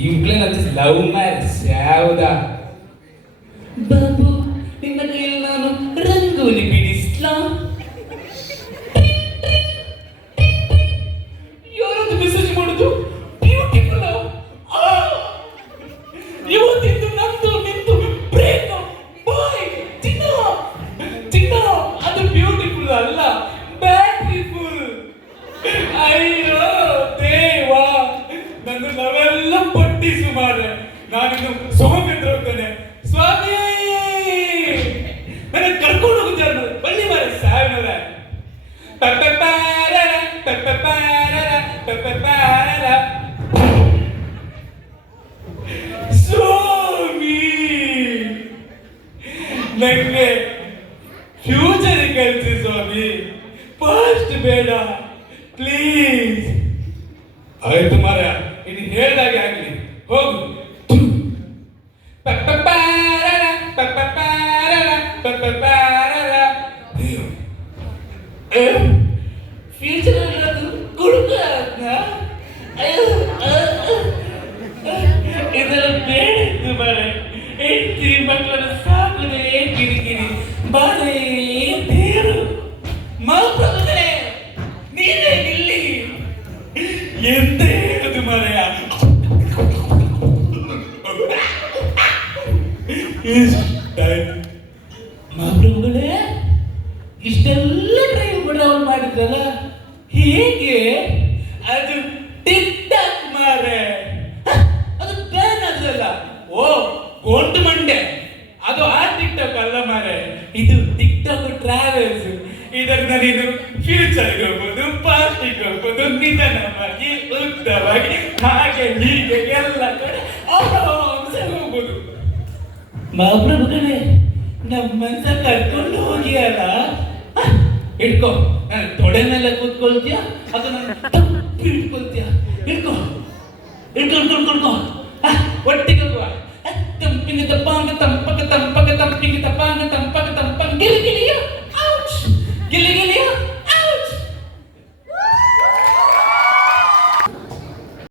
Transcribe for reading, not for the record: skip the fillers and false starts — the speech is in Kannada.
ಈಗಲೇ ನನ್ನ ಲವ್ ಮ್ಯಾರೇಜ್ ಯಾವುದಾ ಬಾಬು ನಿನ್ನ ಕೈಯಲ್ಲಿ ನಾನು ರಂಗೋಲಿ ಬಿಡಿಸ್ಲಾ ಯಾರೊಂದು ಮೆಸೇಜ್ ಮಾಡುದು ಬ್ಯೂಟಿಫುಲ್ ಇವತ್ತಿಂದು ನಂದು ನಿಂತು ಬ್ರೇಕ್ ಬಾಯ್ ಚಿನ್ನ ಚಿನ್ನ ಅದು ಬ್ಯೂಟಿಫುಲ್ ಅಲ್ಲ ಬ್ಯೂಟಿಫುಲ್ ಅಯ್ಯೋ ದೇವಾ ನನ್ನ ನಾವೆಲ್ಲ ಪಟ್ಟಿ ಸುಮಾರು ನಾನಿನ್ನು ಸೋಮೇಂದ್ರ ಹೋಗ್ತೇನೆ ಸ್ವಾಮಿ ನನ್ನ ಕರ್ಕೊಂಡು ಹೋಗುತ್ತಾರೆ ಬಳ್ಳಿ ಮಾರ ಸಾವಿರ ಸ್ವಾಮಿ ನಂಗೆ ಫ್ಯೂಚರ್ ಕಲಿಸಿ ಸ್ವಾಮಿ ಫಾಸ್ಟ್ ಬೇಡ ಪ್ಲೀಸ್ ಆಯ್ತು ಮಾರ ಇನ್ನು ಹೇಳ್ದಾಗೆ ಆಗ್ಲಿ ಹೋಗು ಫ್ಯೂಚರ್ ಅನ್ನೋದು ಕುಡುಕ ಇದೆಲ್ಲ ಬೇಡಿದ್ದು ಮಾರೆ ಹೆಂಡತಿ ಮಕ್ಕಳನ್ನು ಸಾಕುದೇ ಕಿರಿಕಿರಿ ಬಾರೇ ದೇರು ಮಕ್ಕಳೇ ನೀನೇ ಇಲ್ಲಿ ಎಂತ ಹೇಳುದು ಮಾರೆಯ ಮಕ್ಕಳುಗಳೇ ಇಷ್ಟೆಲ್ಲ ಡ್ರೈವ್ ಬಿಡೋರು ಮಾಡಿದ್ರಲ್ಲ ಹೇಗೆ ಅದು ಟಿಕ್ ಟಾಕ್ ಮಾರೆ ಅದು ಬ್ಯಾನ್ ಅದಲ್ಲ ಓ ಗೋಂಟು ಮಂಡೆ ಅದು ಆ ಟಿಕ್ ಟಾಕ್ ಅಲ್ಲ ಮಾರೆ ಇದು ಟಿಕ್ ಟಾಕ್ ಟ್ರಾವೆಲ್ಸ್ ಇದರಿಂದ ನೀನು ಫ್ಯೂಚರ್ಗೆ ಹೋಗ್ಬೋದು ಪಾಸ್ಟಿಗೆ ಹೋಗ್ಬೋದು ನಿಧಾನವಾಗಿ ಉದ್ದವಾಗಿ ಹಾಗೆ ಹೀಗೆ ಎಲ್ಲ ಕಡೆ ಆರಾಮ್ಸೆ ಹೋಗ್ಬೋದು ಮಹಾಪ್ರಭುಗಳೇ ನಮ್ಮಂತ ಕರ್ಕೊಂಡು ಹೋಗಿಯಲ್ಲ ಹಿಡ್ಕೊ ನಾನು ತೊಡೆ ಮೇಲೆ ಕೂತ್ಕೊಳ್ತೀಯ ಅದು ನಾನು ತಪ್ಪು ಹಿಡ್ಕೊಳ್ತೀಯ ಹಿಡ್ಕೊ ಹಿಡ್ಕೊಂಡು